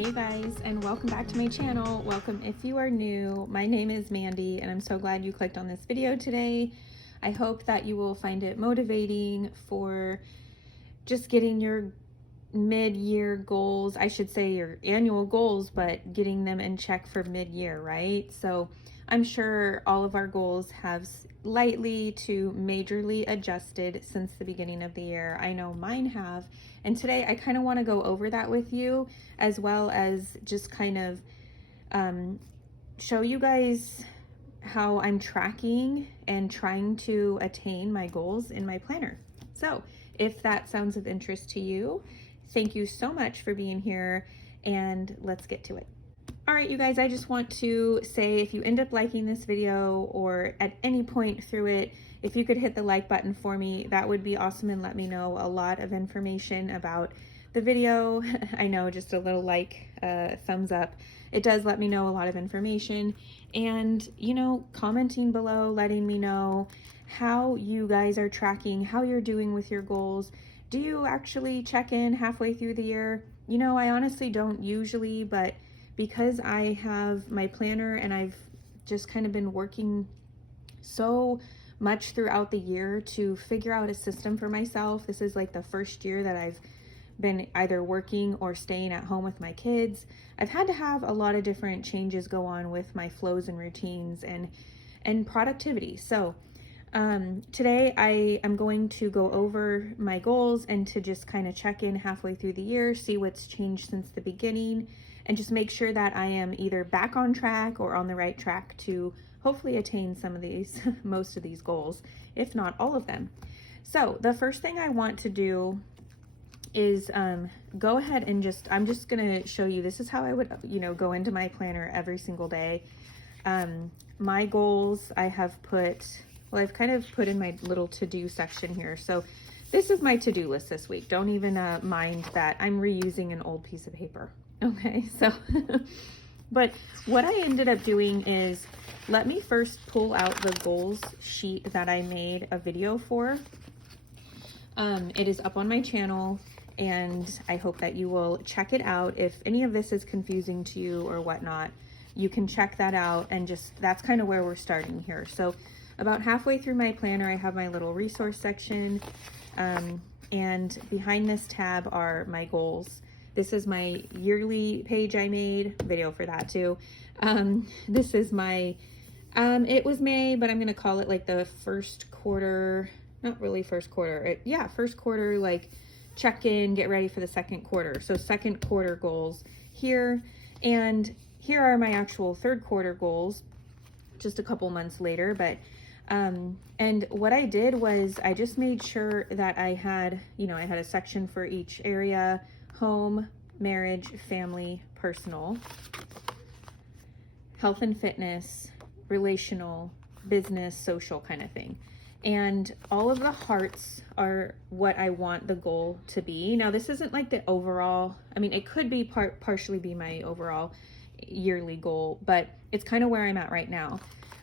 Hey guys, and welcome back to my channel. Welcome if you are new. My name is Mandy and I'm so glad you clicked on this video today. I hope that you will find it motivating for just getting your mid-year goals, I should say your annual goals, but getting them in check for mid-year, right? So I'm sure all of our goals have lightly to majorly adjusted since the beginning of the year. I know mine have. And today I kind of want to go over that with you, as well as just kind of show you guys how I'm tracking and trying to attain my goals in my planner. So if that sounds of interest to you, thank you so much for being here, and let's get to it. All right, you guys, I just want to say if you end up liking this video or at any point through it, if you could hit the like button for me, that would be awesome and let me know a lot of information about the video. I know just a little like, thumbs up. It does let me know a lot of information, and you know, commenting below, letting me know how you guys are tracking, how you're doing with your goals. Do you actually check in halfway through the year? You know, I honestly don't usually, but because I have my planner and I've just kind of been working so much throughout the year to figure out a system for myself. This is like the first year that I've been either working or staying at home with my kids. I've had to have a lot of different changes go on with my flows and routines and productivity. So today I am going to go over my goals and to just kind of check in halfway through the year, see what's changed since the beginning, and just make sure that I am either back on track or on the right track to hopefully attain some of these, most of these goals, if not all of them. So the first thing I want to do is go ahead and I'm just gonna show you, this is how I would, you know, go into my planner every single day. My goals I have put, well, I've kind of put in my little to-do section here. So this is my to-do list this week. Don't even mind that I'm reusing an old piece of paper. Okay, so, but what I ended up doing is, let me first pull out the goals sheet that I made a video for. It is up on my channel, and I hope that you will check it out. If any of this is confusing to you or whatnot, you can check that out, and just, that's kind of where we're starting here. So about halfway through my planner, I have my little resource section, and behind this tab are my goals. This is my yearly page I made, video for that too. This is my, it was May, but I'm gonna call it like the first quarter, not really first quarter, first quarter, like check in, get ready for the second quarter. So second quarter goals here, and here are my actual third quarter goals, just a couple months later. But and what I did was I just made sure that I had, you know, I had a section for each area: home, marriage, family, personal, health and fitness, relational, business, social kind of thing. And all of the hearts are what I want the goal to be. Now, this isn't like the overall, I mean, it could be partially be my overall yearly goal, but it's kind of where I'm at right now.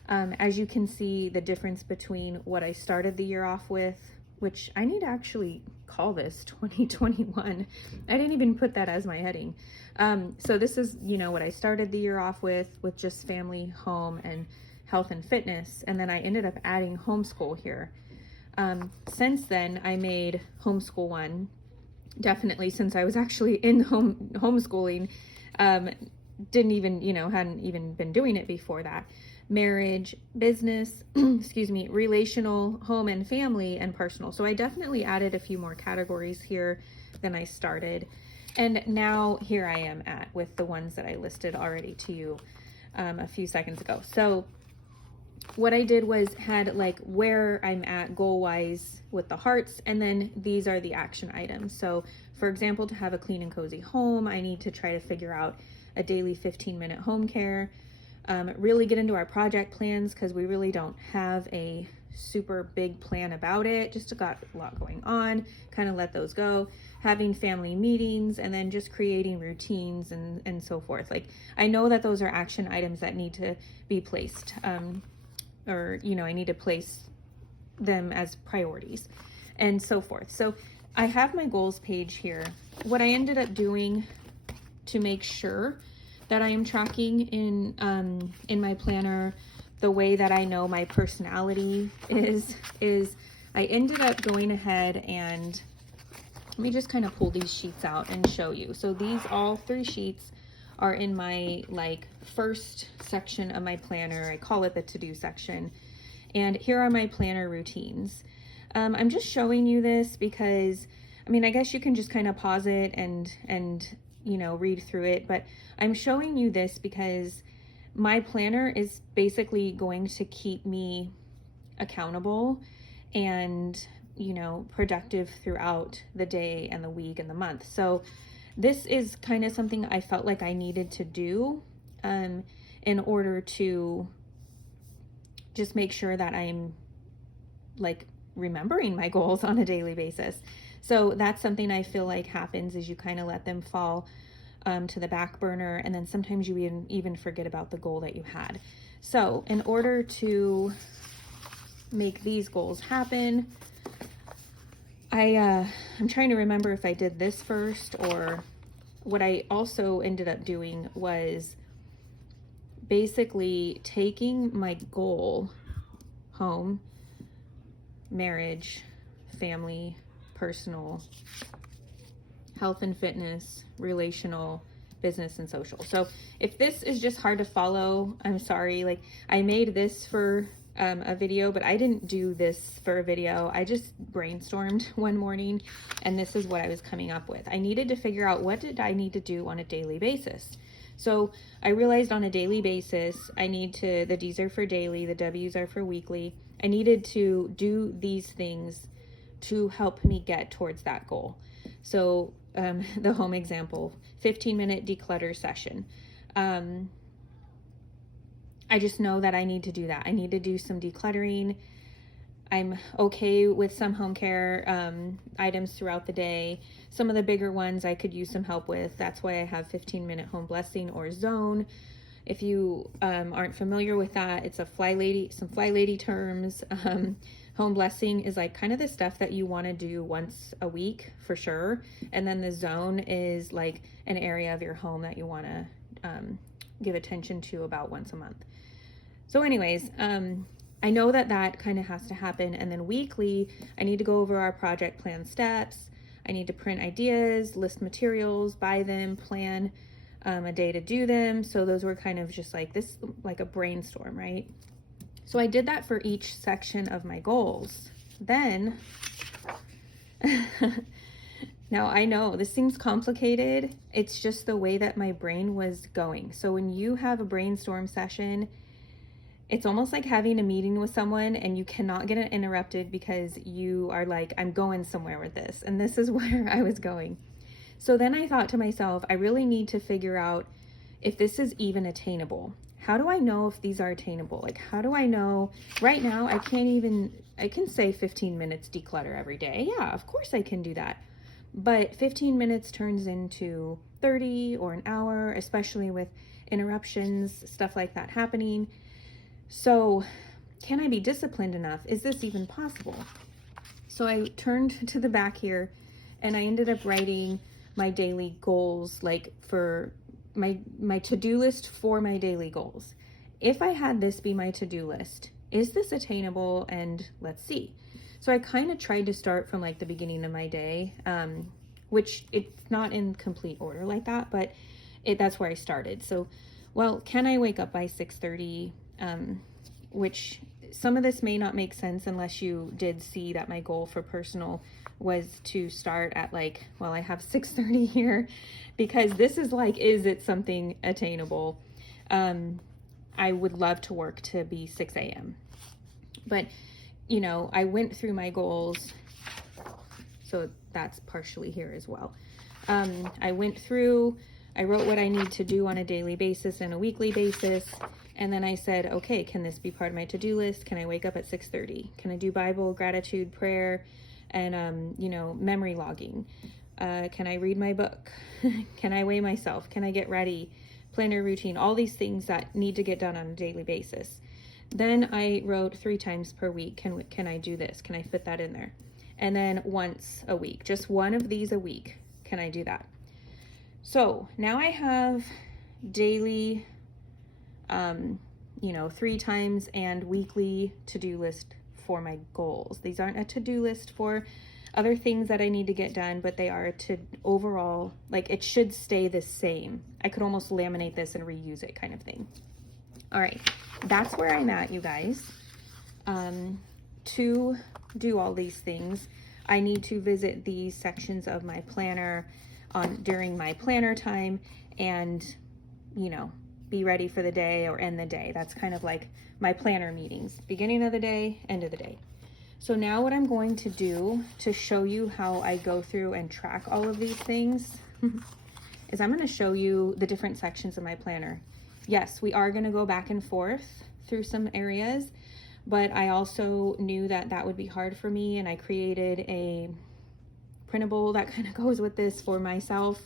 As you can see, the difference between what I started the year off with, which I need to actually call this 2021. I didn't even put that as my heading. So this is, you know, what I started the year off with just family, home, and health and fitness. And then I ended up adding homeschool here. Since then, I made homeschool one, definitely, since I was actually in homeschooling, didn't even, you know, hadn't even been doing it before that. Marriage, business, excuse me, relational, home and family, and personal. So I definitely added a few more categories here than I started. And now here I am at with the ones that I listed already to you a few seconds ago. So what I did was had like where I'm at goal-wise with the hearts, and then these are the action items. So for example, to have a clean and cozy home, I need to try to figure out a daily 15-minute home care. Really get into our project plans, because we really don't have a super big plan about it, just got a lot going on, kind of let those go. Having family meetings, and then just creating routines and so forth. Like, I know that those are action items that need to be placed, or, you know, I need to place them as priorities and so forth. So I have my goals page here. What I ended up doing to make sure that I am tracking in my planner the way that I know my personality is I ended up going ahead and let me just kind of pull these sheets out and show you. So these, all 3 sheets are in my like first section of my planner. I call it the to-do section. And here are my planner routines. I'm just showing you this because, I mean, I guess you can just kind of pause it and you know, read through it, but I'm showing you this because my planner is basically going to keep me accountable and, you know, productive throughout the day and the week and the month. So this is kind of something I felt like I needed to do in order to just make sure that I'm like remembering my goals on a daily basis. So that's something I feel like happens is you kind of let them fall to the back burner, and then sometimes you even forget about the goal that you had. So in order to make these goals happen, I'm trying to remember if I did this first, or what I also ended up doing was basically taking my goal, home, marriage, family, personal, health and fitness, relational, business, and social. So if this is just hard to follow, I'm sorry. Like, I made this for a video, but I didn't do this for a video. I just brainstormed one morning, and this is what I was coming up with. I needed to figure out, what did I need to do on a daily basis? So I realized on a daily basis, I need to, the D's are for daily, the W's are for weekly. I needed to do these things to help me get towards that goal. So the home example, 15-minute declutter session. I just know that I need to do that. I need to do some decluttering. I'm okay with some home care items throughout the day. Some of the bigger ones I could use some help with. That's why I have 15-minute home blessing or zone. If you aren't familiar with that, it's some Fly Lady terms. Home blessing is like kind of the stuff that you want to do once a week for sure. And then the zone is like an area of your home that you want to give attention to about once a month. So anyways, I know that that kind of has to happen. And then weekly, I need to go over our project plan steps. I need to print ideas, list materials, buy them, plan a day to do them. So those were kind of just like this, like a brainstorm, right? So I did that for each section of my goals. Then, now I know this seems complicated. It's just the way that my brain was going. So when you have a brainstorm session, it's almost like having a meeting with someone and you cannot get it interrupted because you are like, I'm going somewhere with this. And this is where I was going. So then I thought to myself, I really need to figure out if this is even attainable. How do I know if these are attainable? Like, how do I know? Right now, I can say 15 minutes declutter every day. Yeah, of course I can do that. But 15 minutes turns into 30 or an hour, especially with interruptions, stuff like that happening. So can I be disciplined enough? Is this even possible? So I turned to the back here and I ended up writing my daily goals, like for my to-do list for my daily goals. If I had this be my to-do list, is this attainable? And let's see. So I kind of tried to start from like the beginning of my day, which it's not in complete order like that, but that's where I started. So, well, can I wake up by 6:30? Which some of this may not make sense unless you did see that my goal for personal was to start at like, well, I have 6:30 here because this is like, is it something attainable? I would love to work to be 6 a.m. But, you know, I went through my goals. So that's partially here as well. I went through, I wrote what I need to do on a daily basis and a weekly basis. And then I said, okay, can this be part of my to-do list? Can I wake up at 6:30? Can I do Bible, gratitude, prayer, and, you know, memory logging? Can I read my book? Can I weigh myself? Can I get ready? Planner routine, all these things that need to get done on a daily basis. Then I wrote 3 times per week. Can I do this? Can I fit that in there? And then once a week, just one of these a week. Can I do that? So now I have daily, 3 times and weekly to-do list for my goals. These aren't a to-do list for other things that I need to get done, but they are to overall, like, it should stay the same. I could almost laminate this and reuse it, kind of thing. All right, that's where I'm at, you guys. To do all these things, I need to visit these sections of my planner during my planner time and, be ready for the day or end the day. That's kind of like my planner meetings, beginning of the day, end of the day. So now what I'm going to do to show you how I go through and track all of these things is I'm going to show you the different sections of my planner. Yes, we are going to go back and forth through some areas, but I also knew that that would be hard for me, and I created a printable that kind of goes with this for myself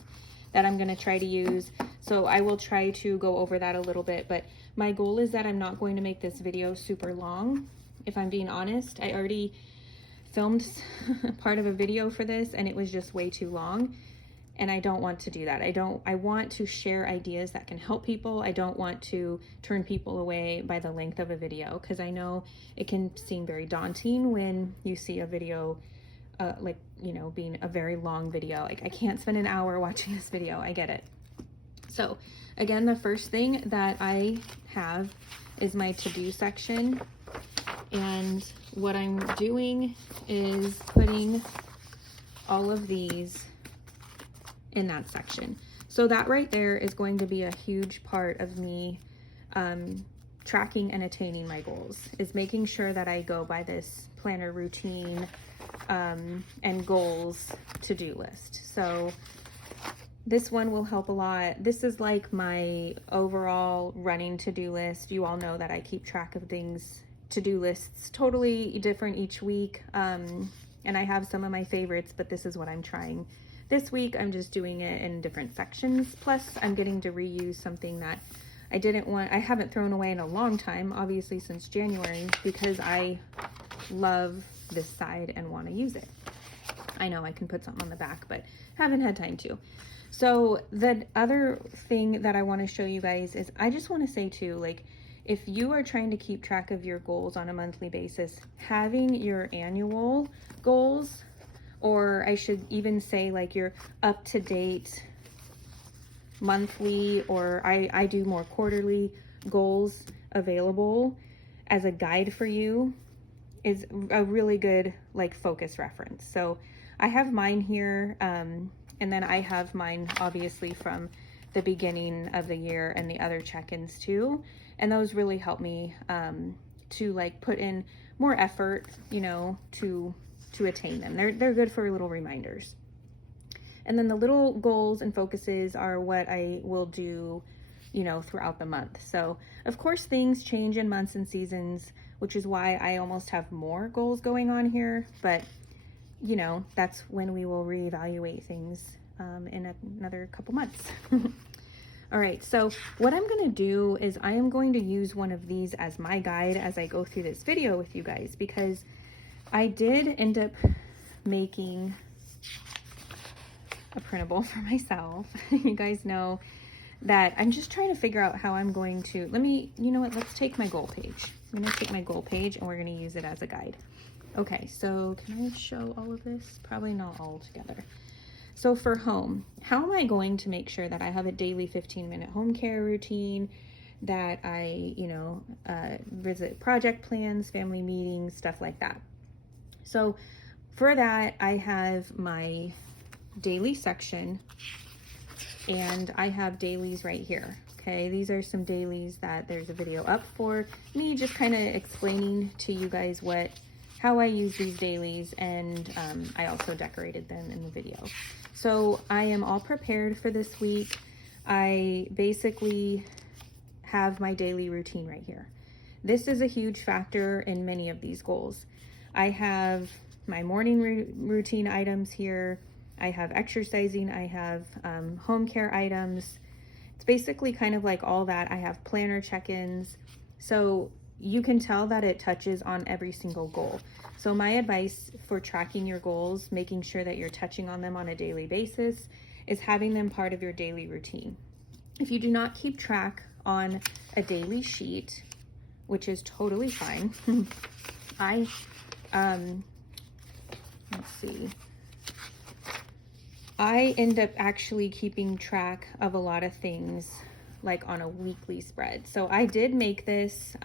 that I'm going to try to use. So I will try to go over that a little bit, but my goal is that I'm not going to make this video super long. If I'm being honest, I already filmed part of a video for this and it was just way too long, and I don't want to do that. I want to share ideas that can help people. I don't want to turn people away by the length of a video, because I know it can seem very daunting when you see a video being a very long video. Like, I can't spend an hour watching this video. I get it. So again, the first thing that I have is my to-do section. And what I'm doing is putting all of these in that section. So that right there is going to be a huge part of me tracking and attaining my goals, is making sure that I go by this planner routine and goals to-do list. So this one will help a lot. This is like my overall running to-do list. You all know that I keep track of things, to-do lists, totally different each week. And I have some of my favorites, but this is what I'm trying. This week, I'm just doing it in different sections. Plus, I'm getting to reuse something that I haven't thrown away in a long time, obviously since January, because I love this side and want to use it. I know I can put something on the back, but haven't had time to. So the other thing that I want to show you guys is, I just want to say too, like, if you are trying to keep track of your goals on a monthly basis, having your annual goals, or I should even say like your up-to-date monthly, or I do more quarterly goals available as a guide for you, is a really good like focus reference. So I have mine here, and then I have mine obviously from the beginning of the year and the other check-ins too. And those really help me to like put in more effort, to attain them. They're good for little reminders. And then the little goals and focuses are what I will do, throughout the month. So of course things change in months and seasons, which is why I almost have more goals going on here. But that's when we will reevaluate things in another couple months. All right, so what I'm gonna do is I am going to use one of these as my guide as I go through this video with you guys, because I did end up making a printable for myself. You guys know that I'm just trying to figure out how I'm going to, let's take my goal page. I'm gonna take my goal page and we're gonna use it as a guide. Okay, so can I show all of this? Probably not all together. So for home, how am I going to make sure that I have a daily 15-minute home care routine, that I, visit project plans, family meetings, stuff like that. So for that, I have my daily section, and I have dailies right here. Okay, these are some dailies that there's a video up for me, just kind of explaining to you guys how I use these dailies, and I also decorated them in the video. So I am all prepared for this week. I basically have my daily routine right here. This is a huge factor in many of these goals. I have my morning routine items here. I have exercising. I have home care items. It's basically kind of like all that. I have planner check-ins. So you can tell that it touches on every single goal. So my advice for tracking your goals, making sure that you're touching on them on a daily basis, is having them part of your daily routine. If you do not keep track on a daily sheet, which is totally fine, let's see. I end up actually keeping track of a lot of things like on a weekly spread. So I did make this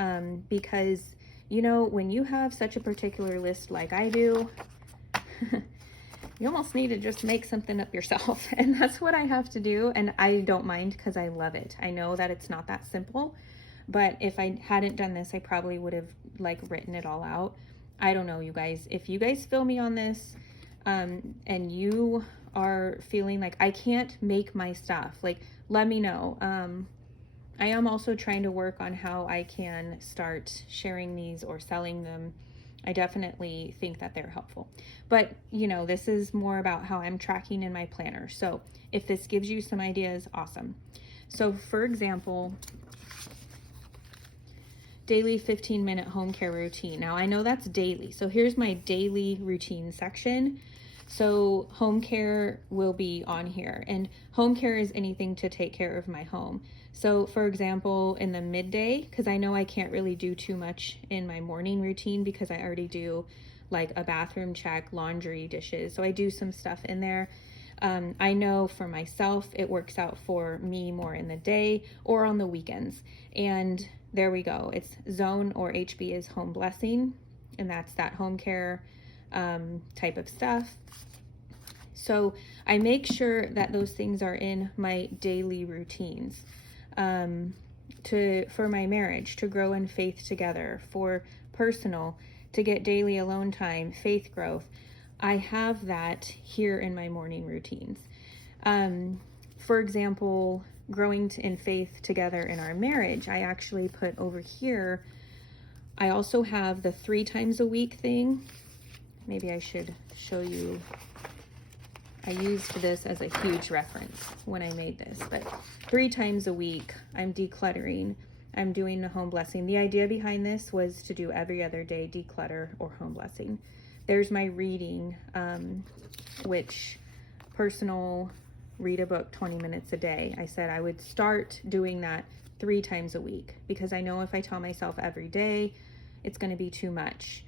because, you know, when you have such a particular list like I do, you almost need to just make something up yourself. And that's what I have to do. And I don't mind because I love it. I know that it's not that simple, but if I hadn't done this, I probably would have like written it all out. I don't know, you guys. If you guys feel me on this, and you are feeling like I can't make my stuff, like, let me know. I am also trying to work on how I can start sharing these or selling them. I definitely think that they're helpful. But, you know, this is more about how I'm tracking in my planner. So if this gives you some ideas, awesome. So for example, daily 15-minute home care routine. Now I know that's daily. So here's my daily routine section. So home care will be on here, and home care is anything to take care of my home. So for example, in the midday, because I know I can't really do too much in my morning routine because I already do like a bathroom check, laundry, dishes. So I do some stuff in there. I know for myself, it works out for me more in the day or on the weekends. And there we go. It's zone, or HB is home blessing. And that's that home care type of stuff. So I make sure that those things are in my daily routines. For my marriage, to grow in faith together, for personal, to get daily alone time, faith growth. I have that here in my morning routines. For example, growing in faith together in our marriage, I actually put over here, I also have the 3 times a week thing. Maybe I should show you. I used this as a huge reference when I made this, but 3 times a week, I'm decluttering. I'm doing a home blessing. The idea behind this was to do every other day declutter or home blessing. There's my reading, which personal, read a book 20 minutes a day. I said I would start doing that 3 times a week because I know if I tell myself every day, it's going to be too much.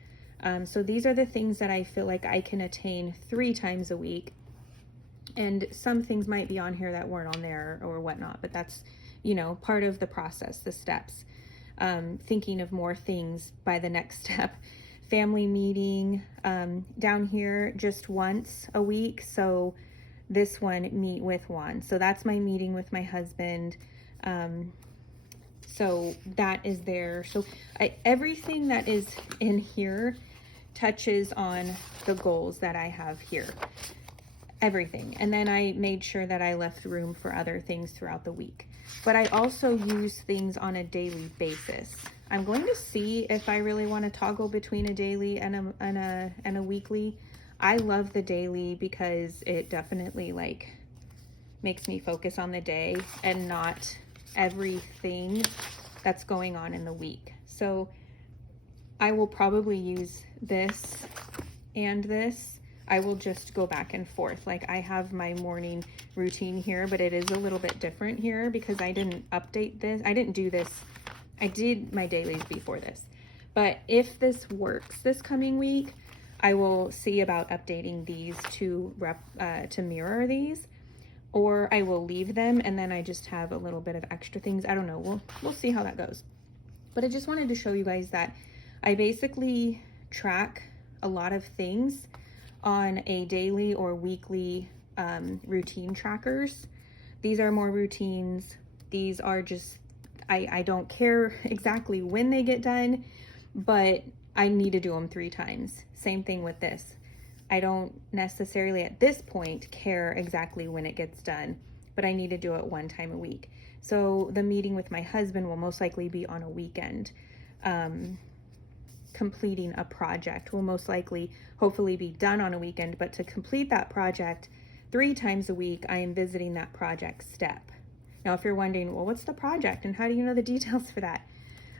So these are the things that I feel like I can attain 3 times a week. And some things might be on here that weren't on there or whatnot, but that's, you know, part of the process, the steps. Thinking of more things by the next step. Family meeting, down here just once a week. So this one, meet with Juan. So that's my meeting with my husband. So that is there. So everything that is in here touches on the goals that I have here. Everything. And then I made sure that I left room for other things throughout the week. But I also use things on a daily basis. I'm going to see if I really want to toggle between a daily and a weekly. I love the daily because it definitely like makes me focus on the day and not everything that's going on in the week. So I will probably use this and this. I will just go back and forth. Like I have my morning routine here, but it is a little bit different here because I didn't update this. I didn't do this. I did my dailies before this. But if this works this coming week, I will see about updating these to mirror these, or I will leave them and then I just have a little bit of extra things. I don't know. We'll see how that goes. But I just wanted to show you guys that I basically track a lot of things on a daily or weekly routine trackers. These are more routines. These are just, I don't care exactly when they get done, but I need to do them 3 times. Same thing with this. I don't necessarily at this point care exactly when it gets done, but I need to do it 1 time a week. So the meeting with my husband will most likely be on a weekend. Completing a project will most likely, hopefully be done on a weekend, but to complete that project 3 times a week, I am visiting that project step. Now, if you're wondering, well, what's the project and how do you know the details for that?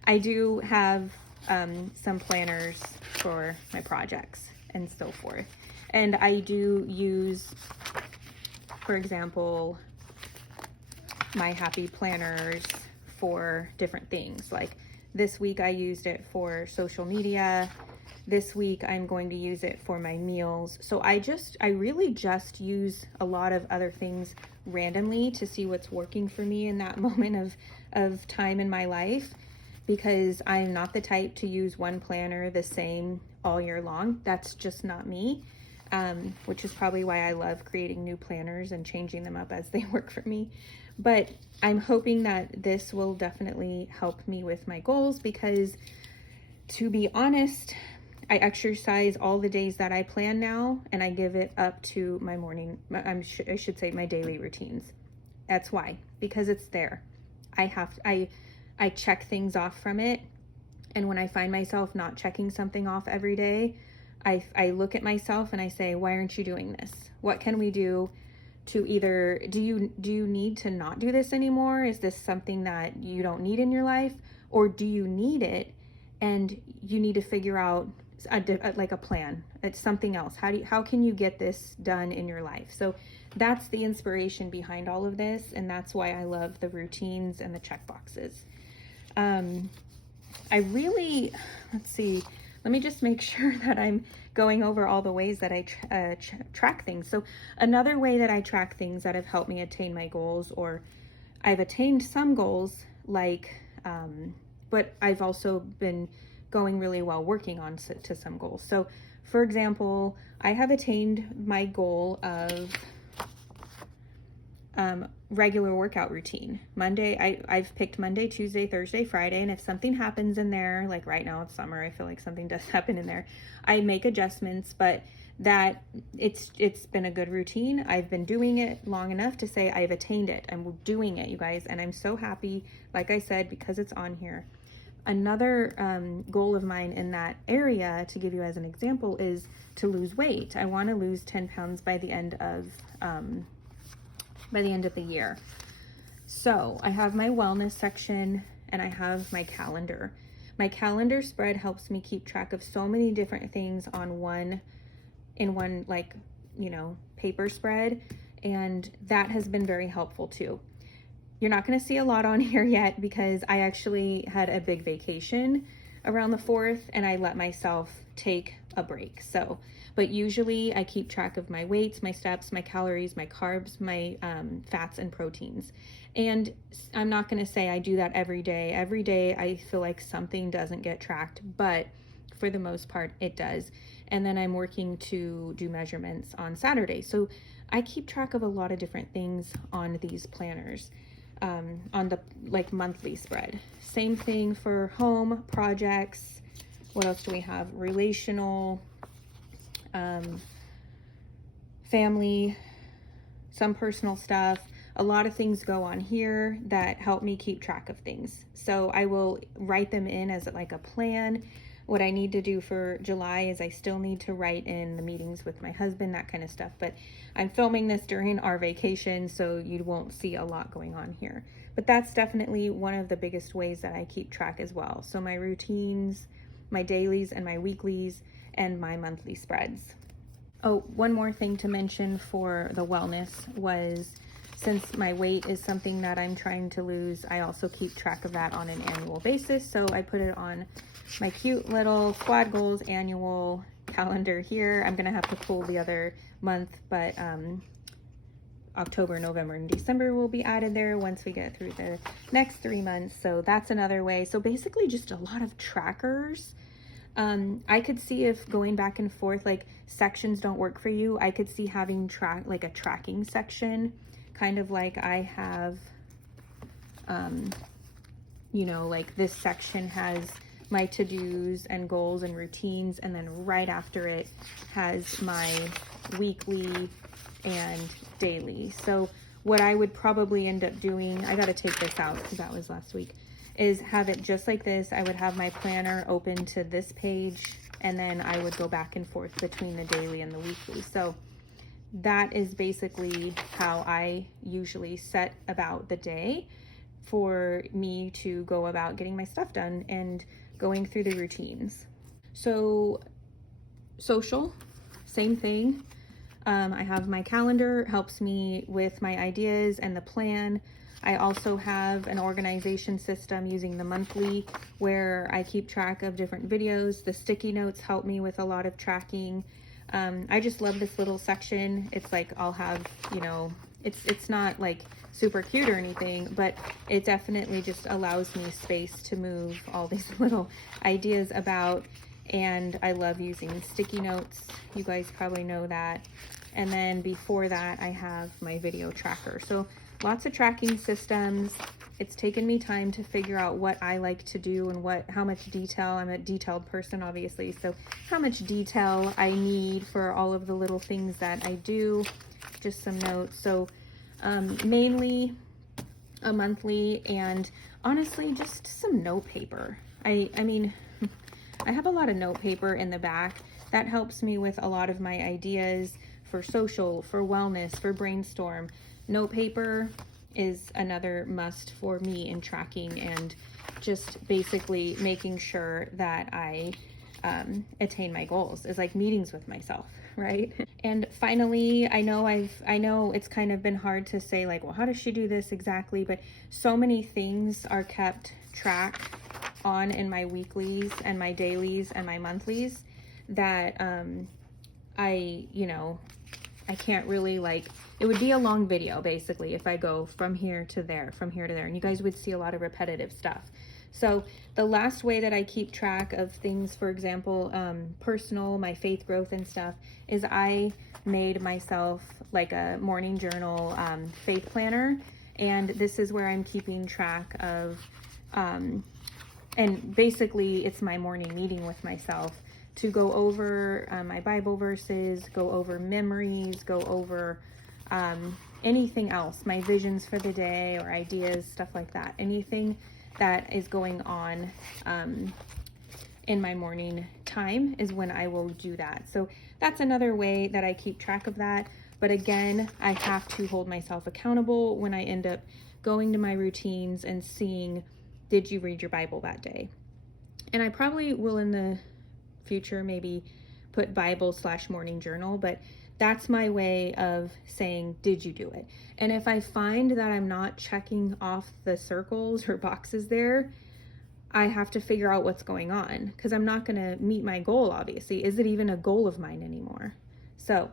I do have some planners for my projects and so forth. And I do use for example, my happy planners for different things. Like this week I used it for social media. This week I'm going to use it for my meals. So I really just use a lot of other things randomly to see what's working for me in that moment of time in my life, because I'm not the type to use one planner the same all year long. That's just not me, which is probably why I love creating new planners and changing them up as they work for me. But I'm hoping that this will definitely help me with my goals, because to be honest, I exercise all the days that I plan now, and I give it up to my I should say my daily routines. That's why, because it's there. I check things off from it. And when I find myself not checking something off every day, I look at myself and I say, why aren't you doing this? What can we do to either, do you need to not do this anymore? Is this something that you don't need in your life? Or do you need it and you need to figure out like a plan? It's something else. How can you get this done in your life? So that's the inspiration behind all of this, and that's why I love the routines and the check boxes. Let's see, let me just make sure that I'm going over all the ways that I track things. So another way that I track things that have helped me attain my goals, or I've attained some goals, like, but I've also been going really well working on to some goals. So for example, I have attained my goal of regular workout routine. Monday, I've picked Monday, Tuesday, Thursday, Friday, and if something happens in there, like right now it's summer, I feel like something does happen in there, I make adjustments, but that it's been a good routine. I've been doing it long enough to say I've attained it. I'm doing it, you guys, and I'm so happy, like I said, because it's on here. Another goal of mine in that area, to give you as an example, is to lose weight. I want to lose 10 pounds by the end of the year. So I have my wellness section and I have my calendar. My calendar spread helps me keep track of so many different things in one like, paper spread, and that has been very helpful too. You're not going to see a lot on here yet because I actually had a big vacation around the 4th and I let myself take a break. So, but usually I keep track of my weights, my steps, my calories, my carbs, my fats and proteins. And I'm not going to say I do that every day. Every day I feel like something doesn't get tracked, but for the most part it does. And then I'm working to do measurements on Saturday. So I keep track of a lot of different things on these planners. On the monthly spread. Same thing for home projects. What else do we have? Relational, family, some personal stuff. A lot of things go on here that help me keep track of things. So I will write them in as like a plan. What I need to do for July is I still need to write in the meetings with my husband, that kind of stuff. But I'm filming this during our vacation, so you won't see a lot going on here. But that's definitely one of the biggest ways that I keep track as well. So my routines, my dailies and my weeklies, and my monthly spreads. Oh, one more thing to mention for the wellness was, since my weight is something that I'm trying to lose, I also keep track of that on an annual basis. So I put it on my cute little Squad Goals annual calendar here. I'm gonna have to pull the other month, but October, November, and December will be added there once we get through the next 3 months. So that's another way. So basically just a lot of trackers. I could see if going back and forth, like sections don't work for you, I could see having a tracking section, kind of like I have, like this section has my to-dos and goals and routines, and then right after it has my weekly and daily. So what I would probably end up doing, I got to take this out because that was last week, is have it just like this. I would have my planner open to this page, and then I would go back and forth between the daily and the weekly. So that is basically how I usually set about the day for me to go about getting my stuff done and going through the routines. So social, same thing. I have my calendar, helps me with my ideas and the plan. I also have an organization system using the monthly where I keep track of different videos. The sticky notes help me with a lot of tracking. I just love this little section. It's like I'll have, you know, it's not like super cute or anything, but it definitely just allows me space to move all these little ideas about. And I love using sticky notes. You guys probably know that. And then before that, I have my video tracker. So lots of tracking systems. It's taken me time to figure out what I like to do and how much detail. I'm a detailed person, obviously. So how much detail I need for all of the little things that I do. Just some notes. So mainly a monthly, and honestly, just some note paper. I mean, I have a lot of note paper in the back. That helps me with a lot of my ideas for social, for wellness, for brainstorm. Note paper is another must for me in tracking and just basically making sure that I attain my goals. Is like meetings with myself, right? And finally, I know it's kind of been hard to say like, well, how does she do this exactly? But so many things are kept track on in my weeklies and my dailies and my monthlies that I can't really, like, it would be a long video basically if I go from here to there, from here to there, and you guys would see a lot of repetitive stuff. So the last way that I keep track of things, for example, personal, my faith growth and stuff, is I made myself like a morning journal faith planner. And this is where I'm keeping track of, and basically it's my morning meeting with myself to go over my Bible verses, go over memories, go over anything else, my visions for the day or ideas, stuff like that. Anything that is going on in my morning time is when I will do that. So that's another way that I keep track of that. But again, I have to hold myself accountable when I end up going to my routines and seeing, did you read your Bible that day? And I probably will in the future maybe put Bible/morning journal, but that's my way of saying, did you do it? And if I find that I'm not checking off the circles or boxes there, I have to figure out what's going on, because I'm not going to meet my goal, obviously. Is it even a goal of mine anymore? So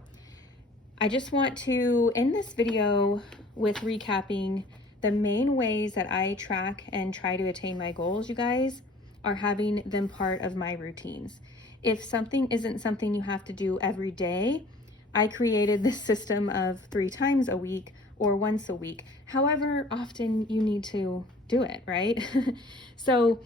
I just want to end this video with recapping the main ways that I track and try to attain my goals, you guys, are having them part of my routines. If something isn't something you have to do every day, I created this system of 3 times a week or once a week, however often you need to do it, right? So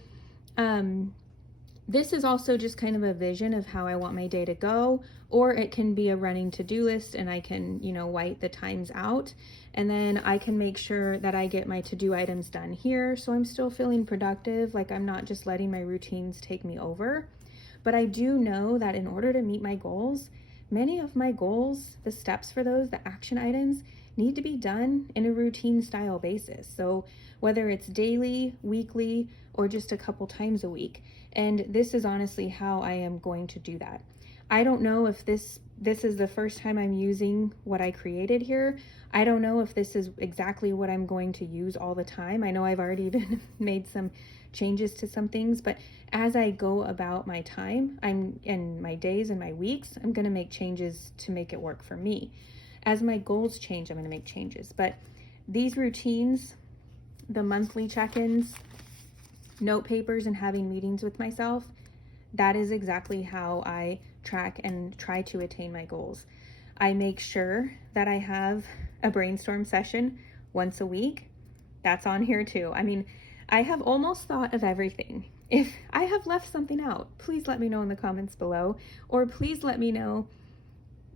this is also just kind of a vision of how I want my day to go, or it can be a running to-do list and I can, white the times out, and then I can make sure that I get my to-do items done here so I'm still feeling productive, like I'm not just letting my routines take me over. But I do know that in order to meet my goals, many of my goals, the steps for those, the action items, need to be done in a routine style basis. So whether it's daily, weekly, or just a couple times a week. And this is honestly how I am going to do that. I don't know if this is the first time I'm using what I created here. I don't know if this is exactly what I'm going to use all the time. I know I've already even made some changes to some things, but as I go about my time, in my days and my weeks, I'm going to make changes to make it work for me. As my goals change, I'm going to make changes. But these routines, the monthly check-ins, note papers, and having meetings with myself, that is exactly how I track and try to attain my goals. I make sure that I have a brainstorm session once a week. That's on here too. I mean, I have almost thought of everything. If I have left something out, please let me know in the comments below, or please let me know,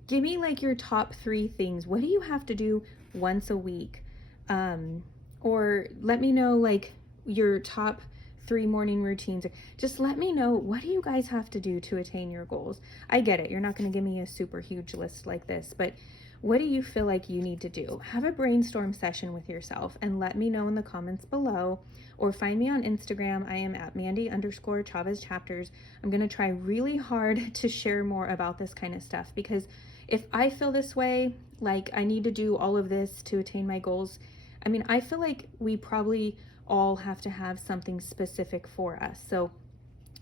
give me like your top 3 things. What do you have to do once a week? Or let me know like your top 3 morning routines. Just let me know, what do you guys have to do to attain your goals? I get it, you're not going to give me a super huge list like this, but what do you feel like you need to do? Have a brainstorm session with yourself and let me know in the comments below, or find me on Instagram. I am at Mandy_Chavez Chapters. I'm going to try really hard to share more about this kind of stuff, because if I feel this way, like I need to do all of this to attain my goals, I mean, I feel like we probably all have to have something specific for us. So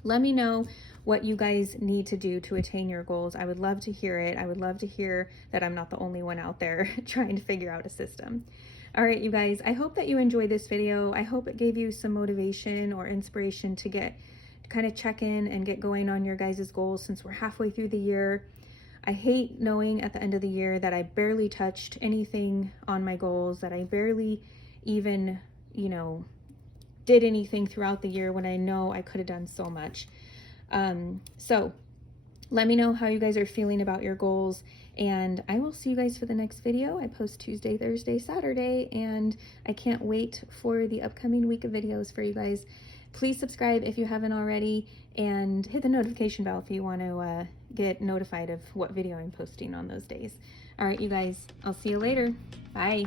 let me know what you guys need to do to attain your goals. I would love to hear it. I would love to hear that I'm not the only one out there trying to figure out a system. All right, you guys, I hope that you enjoyed this video. I hope it gave you some motivation or inspiration to kind of check in and get going on your guys' goals since we're halfway through the year. I hate knowing at the end of the year that I barely touched anything on my goals, that I barely even, did anything throughout the year when I know I could have done so much. So let me know how you guys are feeling about your goals, and I will see you guys for the next video. I post Tuesday, Thursday, Saturday, and I can't wait for the upcoming week of videos for you guys. Please subscribe if you haven't already, and hit the notification bell if you want to get notified of what video I'm posting on those days. All right, you guys, I'll see you later. Bye.